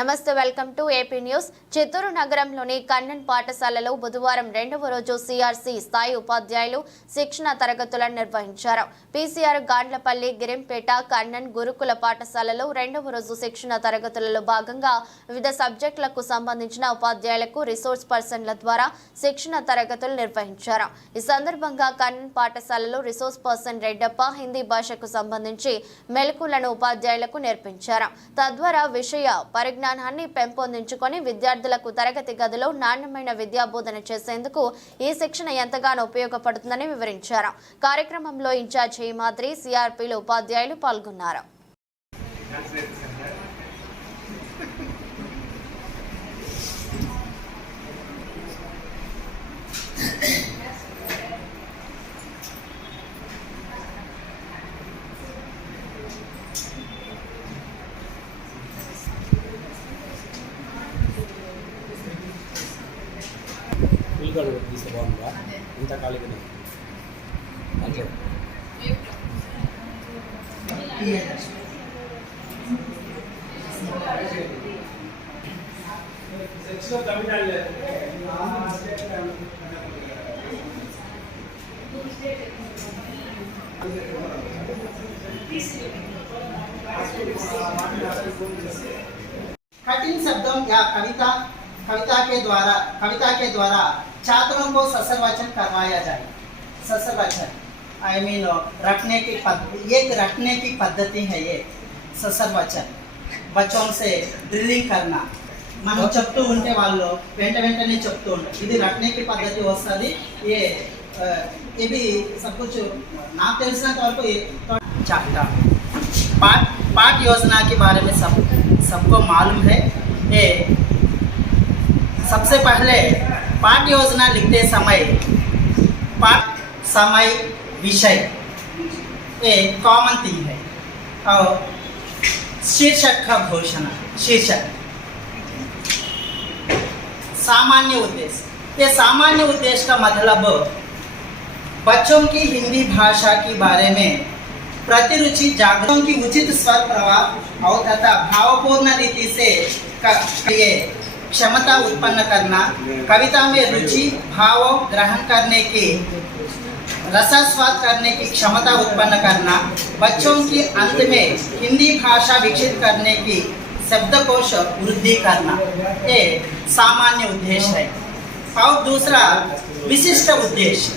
నమస్తే welcome to AP news. Chittoor నగరంలోని కన్నన్ పాఠశాలలో బుధవారం రెండవ రోజు సిఆర్సి స్థాయి ఉపాధ్యాయులు శిక్షణ తరగతులను నిర్వహించారు. పీసీఆర్ గాండ్లపల్లి, గిరింపేట, కన్నన్ గురుకుల పాఠశాలలో రెండవ రోజు శిక్షణ తరగతులలో భాగంగా వివిధ సబ్జెక్టులకు సంబంధించిన ఉపాధ్యాయులకు రిసోర్స్ పర్సన్ల ద్వారా శిక్షణ తరగతులు నిర్వహించారు. ఈ సందర్భంగా కన్నన్ పాఠశాలలో రిసోర్స్ పర్సన్ రెడ్డప్ప హిందీ భాషకు సంబంధించి మెలకువలను ఉపాధ్యాయులకు నేర్పించారు. తద్వారా విషయ పరిజ్ఞానాన్ని పెంపొందించుకొని విద్యార్థులకు తరగతి గదిలో నాణ్యమైన విద్యాబోధన చేసేందుకు ఈ శిక్షణ ఎంతగానో ఉపయోగపడుతుందని వివరించారు. కార్యక్రమంలో ఇన్ఛార్జ్ హేమాద్రి, సిఆర్పీలు, ఉపాధ్యాయులు పాల్గొన్నారు. తీస్తే బాగుందా ఇంత ఖాళీగానే అంటే कठिन शब्दों या कविता के द्वारा छात्रों को ससर वचन करवाया जाए. ससर वचन आई मीन रटने की पद्धति है ये ससर वचन. बच्चों से ड्रिलिंग करना, మనం చెప్తూ ఉంటే వాళ్ళు వెంటనే చెప్తూ ఉంటారు. ఇది రటనేకి పద్ధతి వస్తుంది. ఇది सब कुछ నాకు తెలిసినంత వరకు चाहता पाठ योजना के बारे में सबको मालूम है. ये सबसे पहले पाठ योजना लिखते समय विषय ये कॉमन थिंग है. और शीर्षक का घोषणा, शीर्षक सामान्य उद्देश्य. ये सामान्य उद्देश्य का मतलब बच्चों की हिंदी भाषा के बारे में प्रतिरुचि जागरूकता की उचित स्वर प्रवाह और तथा भावपूर्ण रीति से लिए क्षमता उत्पन्न करना, कविता में रुचि भाव ग्रहण करने की, रसास्वाद करने की क्षमता उत्पन्न करना, बच्चों की अंत में हिंदी भाषा विकसित करने की शब्दकोश वृद्धि करना, ये सामान्य उद्देश्य है. और दूसरा विशिष्ट उद्देश्य.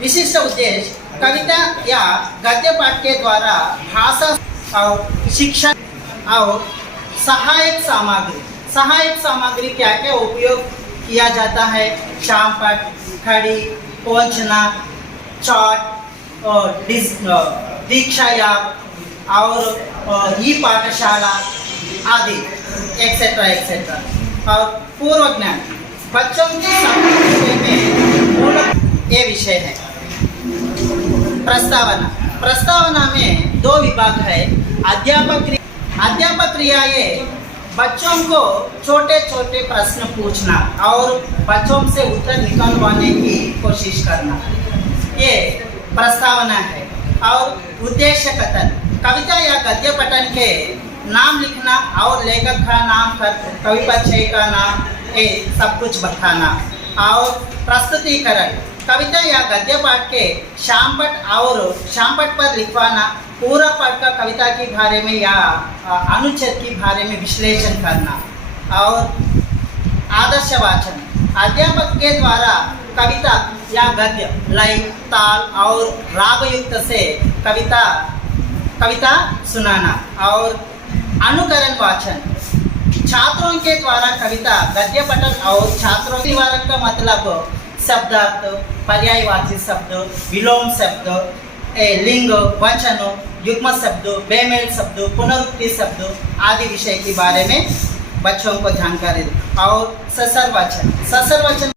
विशिष्ट उद्देश्य कविता या गद्य पाठ के द्वारा भाषा और शिक्षण और सहायक सामग्री क्या क्या उपयोग किया जाता है. चांपट, खड़ी, पोंछना, चार्ट और दीक्षा या और ई पाठशाला आदि एक्सेट्रा एक्सेट्रा. और पूर्व ज्ञान बच्चों के विषय में ये विषय है. प्रस्तावना में दो विभाग है. अध्यापक क्रिया ये बच्चों को छोटे छोटे प्रश्न पूछना और बच्चों से उत्तर निकालवाने की कोशिश करना, ये प्रस्तावना है. और उद्देश्य कथन कविता या गद्य पठन के नाम लिखना और लेखक का नाम, कवि परिचय का नाम, ये सब कुछ बताना. और प्रस्तुतिकरण कविता या गद्य पाठ के शामपट पर लिखवाना, पूरा पाठ का कविता के बारे में या अनुच्छेद के बारे में विश्लेषण करना. और आदर्श वाचन अध्यापक के द्वारा कविता या गद्य लय, ताल और राग युक्त से कविता सुनाना. और अनुकरण वाचन छात्रों के द्वारा कविता गद्य पठन और छात्रों निवारक का मतलब शब्दार्थ, पर्यायवाची शब्द, विलोम शब्द, लिंग, वचन, युग्म शब्द, बेमेल शब्द, पुनरुक्ति शब्द आदि विषय के बारे में बच्चों को जानकारी. और ससर वचन